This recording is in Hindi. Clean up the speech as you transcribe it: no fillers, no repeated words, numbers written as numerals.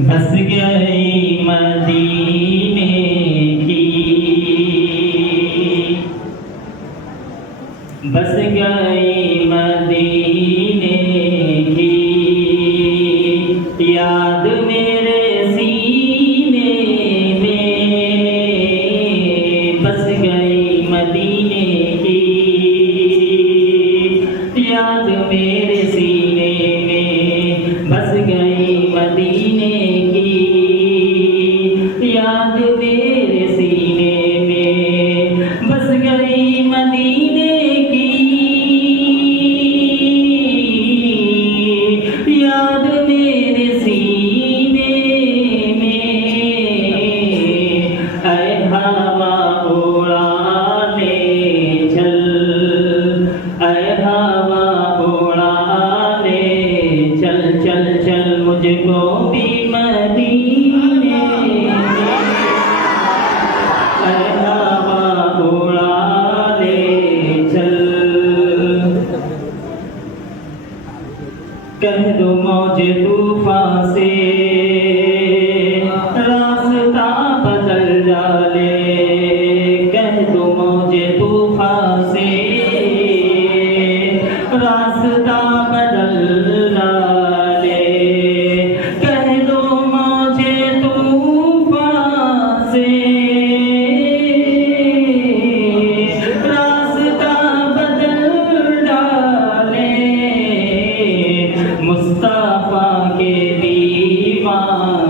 बस गई मदीने की, बस गई मदीने की याद मेरे सीने में, बस गई मदीने की याद मेरे सीने में, बस गई मदीने की याद मेरे सीने में, बस गई मदीने की याद मेरे सीने में। ऐ हवा उड़ाने चल, ऐ हवा उड़ाने चल, चल चल मुझको भी मदीने, ऐ हवा उड़ाने चल। कह दो मौजे तूफान से रास्ता बदल डाले, कह दो मौजे तूफान से रास्ता बदल डाले, कह दो मौजे तूफान से रास्ता बदल डाले। मुस्तफा के दीवाने